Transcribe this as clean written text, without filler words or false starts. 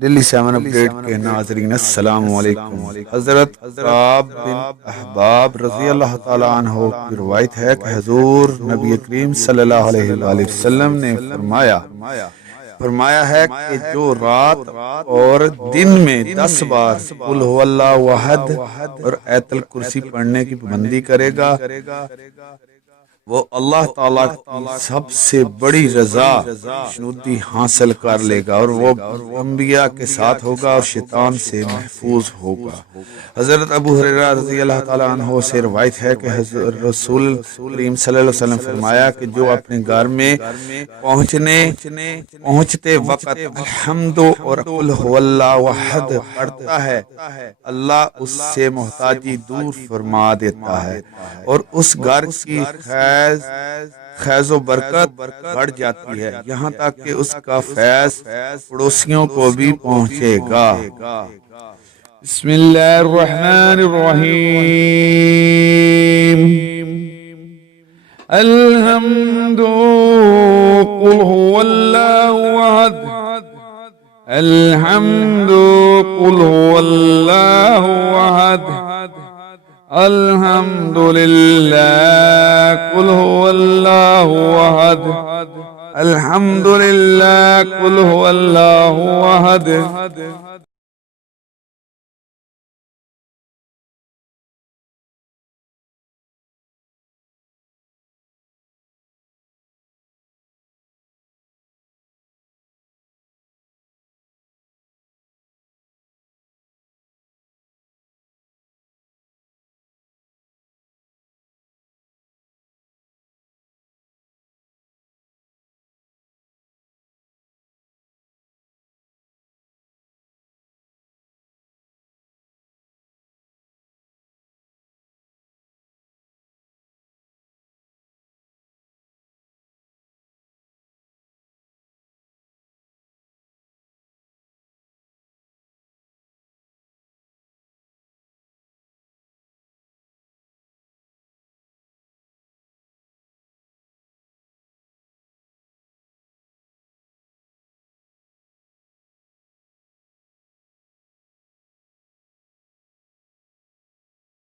Delhi 7 update के नाज़रीन अस्सलामु अलैकुम। हज़रत काब बिन अहबाब रज़ी अल्लाह ताला अन्हो की रवायत है कि हुज़ूर नबी करीम सल्लल्लाहु अलैहि वसल्लम ने फरमाया है कि जो रात और दिन में 10 बार कुल हुवल्लाहु अहद और आयतुल कुर्सी पढ़ने की पाबंदी करेगा, वो अल्लाह ताला की सबसे बड़ी रजा खुशनुदी हासिल कर लेगा और वो अंबिया के साथ होगा और शैतान से महफूज होगा। हज़रत अबू हुरैरा रज़ी अल्लाह ताला अन्हो से रवायत है कि रसूल करीम सल्लल्लाहु अलैहि वसल्लम फरमाया कि जो अपने घर में पहुंचते वक्त अल्हम्दु और कुल हुवल्लाहु अहद पढ़ता है, अल्लाह उससे मोहताजी दूर फरमा देता है और उस घर की खैज़ो बरकत बढ़ जाती है, यहाँ तक कि उसका फैज़ पड़ोसियों को भी पहुंचेगा। बिस्मिल्लाहिर्रहमानिर्रहीम। अल्हम्दु कुल हुवल्लाहु अहद। अल्हम्दु कुल हुवल्लाहु अहद। अल्हम्दुलिल्लाह कुल हुवल्लाहु अहद। अल्हम्दुलिल्लाह कुल हुवल्लाहु अहद।